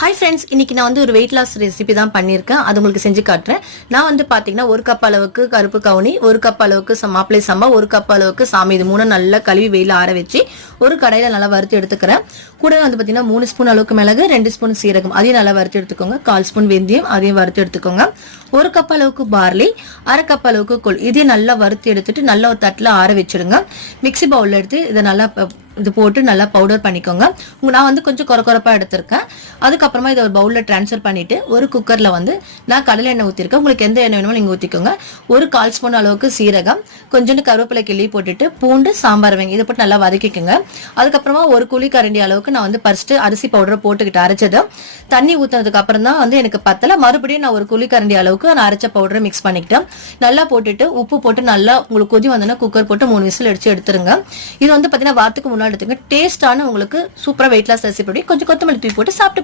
Hi friends, இன்னைக்கு நான் வந்து ஒரு weight loss ரெசிபி தான் பண்ணிருக்கேன். அது உங்களுக்கு செஞ்சு காட்டுறேன். நான் வந்து பாத்தீங்கன்னா 1 கப் அளவுக்கு கருப்பு கவுனி, 1 கப் அளவுக்கு மாப்பிளை சம்பா, 1 கப் அளவுக்கு சாமை, இது மூணு நல்லா கழுவி வெயில ஆற வச்சு ஒரு கடாயில நல்லா வறுத்து எடுத்துக்கிறேன். கூட வந்து பாத்தீங்கன்னா 3 ஸ்பூன் அளவுக்கு மிளகு, 2 ஸ்பூன் சீரகம் அதையும் நல்லா வறுத்து எடுத்துக்கோங்க. 1/4 ஸ்பூன் வெந்தயம் அதையும் வறுத்து எடுத்துக்கோங்க. 1 கப் அளவுக்கு பார்லி, 1/2 கப் அளவுக்கு கொள் இதையும் நல்லா வறுத்து எடுத்துட்டு நல்லா ஒரு தட்டுல ஆற வச்சிடுங்க. மிக்ஸி பவுல்ல எடுத்து இதை நல்லா இது போட்டு நல்லா பவுடர் பண்ணிக்கோங்க. நான் வந்து கொஞ்சம் கொரகொரப்பா எடுத்திருக்கேன். அதுக்கப்புறமா இதை ஒரு பவுல்ல டிரான்ஸ்ஃபர் பண்ணிட்டு ஒரு குக்கர்ல வந்து நான் கடலை எண்ணெய் ஊத்திருக்கேன். உங்களுக்கு எந்த எண்ணெய் வேணுமோ நீங்க ஊத்திக்கோங்க. ஒரு 1/4 ஸ்பூன் அளவுக்கு சீரகம், கொஞ்சோண்டு கருவேப்பிலை கிள்ளி போட்டுட்டு பூண்டு, சாம்பார் வெங்காயம் இதை போட்டு நல்லா வதக்கிக்கோங்க. அதுக்கப்புறமா ஒரு குழி கரண்டி அளவுக்கு நான் வந்து ஃபர்ஸ்ட் அரிசி பவுடரை போட்டுக்கிட்டு அரைச்சது. தண்ணி ஊத்துனதுக்கு அப்புறம் தான் வந்து எனக்கு பத்தல, மறுபடியும் நான் ஒரு குழி கரண்டி அளவுக்கு நான் அரைச்ச பவுடரை மிக்ஸ் பண்ணிக்கிட்டேன். நல்லா போட்டுட்டு உப்பு போட்டு நல்லா உங்களுக்கு கொதி வந்தோன்னா குக்கர் போட்டு 3 விசில் அடிச்சு எடுத்துருங்க. இது வந்து பாத்தீங்கன்னா வாரத்துக்கு முன்னாடி எடுத்துங்க. டேஸ்டான உங்களுக்கு சூப்பரா வெயிட் லாஸ் ரெசிபி. கொஞ்சம் கொத்தமல்லி தூக்கி போட்டு சாப்பிட்டு